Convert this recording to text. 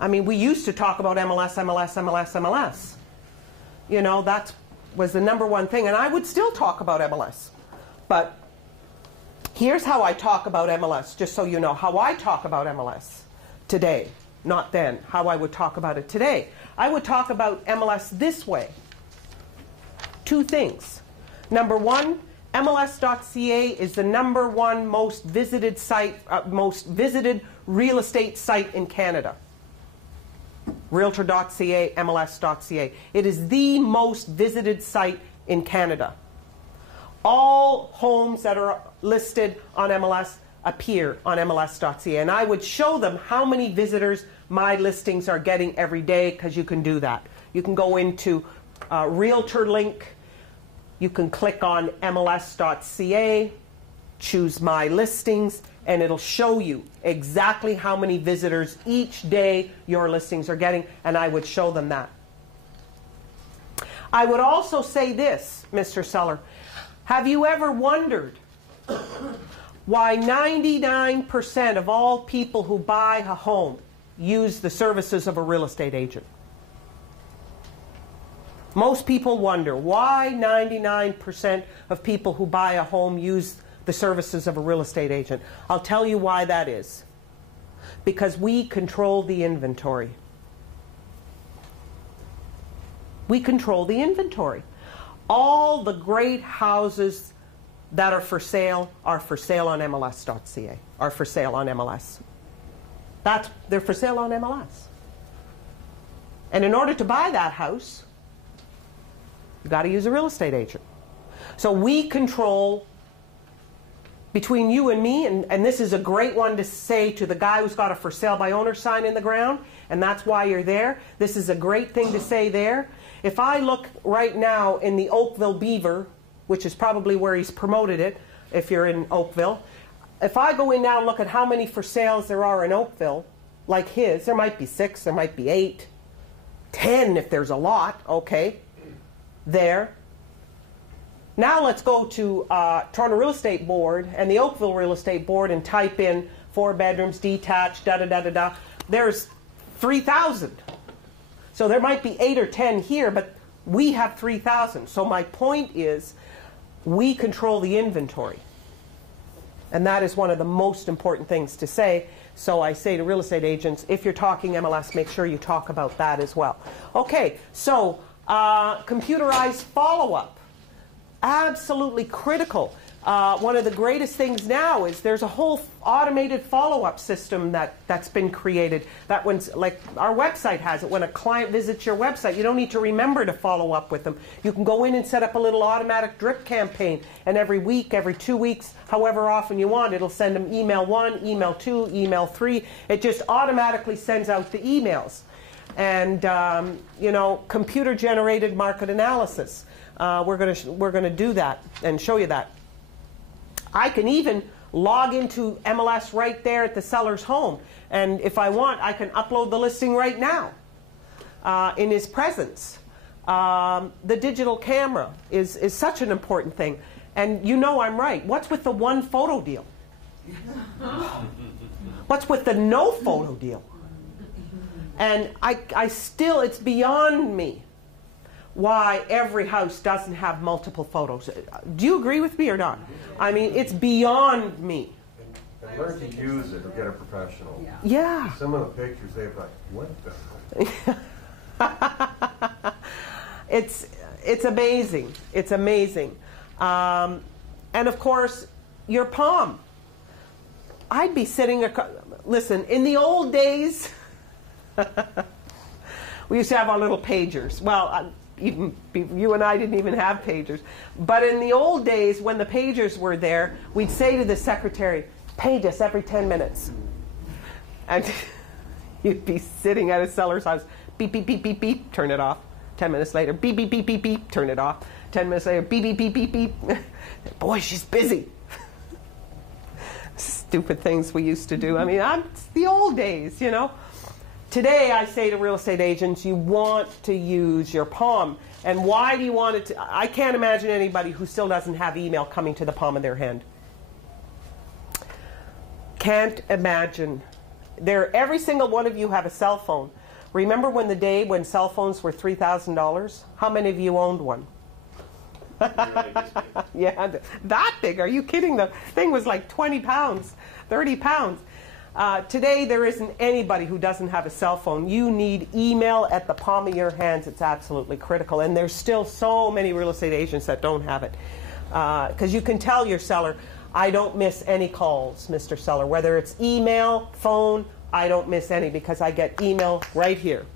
I mean, we used to talk about MLS, MLS, MLS, MLS. You know, that was the #1 thing, and I would still talk about MLS. But here's how I talk about MLS, just so you know how I talk about MLS today, not then, how I would talk about it today. I would talk about MLS this way. 2 things. #1, MLS.ca is the #1 most visited site, most visited real estate site in Canada. Realtor.ca, MLS.ca. It is the most visited site in Canada. All homes that are listed on MLS appear on MLS.ca. And I would show them how many visitors my listings are getting every day, because you can do that. You can go into Realtor link. You can click on MLS.ca, choose My Listings, and it'll show you exactly how many visitors each day your listings are getting, and I would show them that. I would also say this, Mr. Seller. Have you ever wondered why 99% of all people who buy a home use the services of a real estate agent? Most people wonder why 99% of people who buy a home use the services of a real estate agent. I'll tell you why that is. Because we control the inventory. We control the inventory. All the great houses that are for sale on MLS.ca, are for sale on MLS. They're for sale on MLS. And in order to buy that house, you've got to use a real estate agent. So we control, between you and me, and this is a great one to say to the guy who's got a for sale by owner sign in the ground, and that's why you're there. This is a great thing to say there. If I look right now in the Oakville Beaver, which is probably where he's promoted it, if you're in Oakville, if I go in now and look at how many for sales there are in Oakville, like his, there might be 6, there might be 8, 10 if there's a lot, okay, there. Now let's go to Toronto Real Estate Board and the Oakville Real Estate Board and type in 4 bedrooms, detached, da-da-da-da-da. There's 3,000. So there might be 8 or 10 here, but we have 3,000. So my point is, we control the inventory. And that is one of the most important things to say. So I say to real estate agents, if you're talking MLS, make sure you talk about that as well. Okay, so computerized follow-up. Absolutely critical. One of the greatest things now is there's a whole automated follow-up system that's been created. That one's like our website has it. When a client visits your website, you don't need to remember to follow up with them. You can go in and set up a little automatic drip campaign, and every week, every 2 weeks, however often you want, it'll send them email 1, email 2, email 3. It just automatically sends out the emails. And you know, computer-generated market analysis. We're going to do that and show you that. I can even log into MLS right there at the seller's home, and if I want, I can upload the listing right now in his presence. The digital camera is such an important thing, and you know I'm right. What's with the 1 photo deal? What's with the no photo deal? And I still, it's beyond me why every house doesn't have multiple photos. Do you agree with me or not? I mean, it's beyond me. And learn to use it or get a professional. Yeah. Some of the pictures, they're like, what the? It's amazing. It's amazing. And of course, your palm. I'd be sitting, listen, in the old days, we used to have our little pagers. Well, even you and I didn't even have pagers. But in the old days, when the pagers were there, we'd say to the secretary, page us every 10 minutes. And you'd be sitting at a seller's house, beep, beep, beep, beep, beep, turn it off. 10 minutes later, beep, beep, beep, beep, beep, turn it off. 10 minutes later, beep, beep, beep, beep, beep. Boy, she's busy. Stupid things we used to do. I mean, it's the old days, you know. Today, I say to real estate agents, you want to use your palm. And why do you want it to? I can't imagine anybody who still doesn't have email coming to the palm of their hand. Can't imagine Every single one of you have a cell phone. Remember when the day when cell phones were $3,000? How many of you owned one? Yeah, that big. Are you kidding? The thing was like 20 pounds, 30 pounds. Today, there isn't anybody who doesn't have a cell phone. You need email at the palm of your hands. It's absolutely critical. And there's still so many real estate agents that don't have it. Because you can tell your seller, I don't miss any calls, Mr. Seller. Whether it's email, phone, I don't miss any because I get email right here.